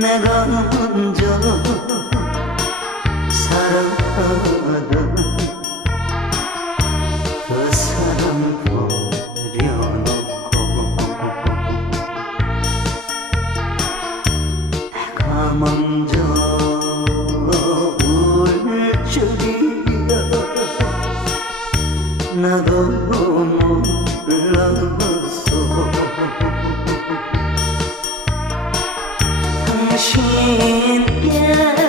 내가 먼저 사랑하던 그 사람 버려놓고 내가 먼저 울 줄이야 나도 몰랐어. 당신께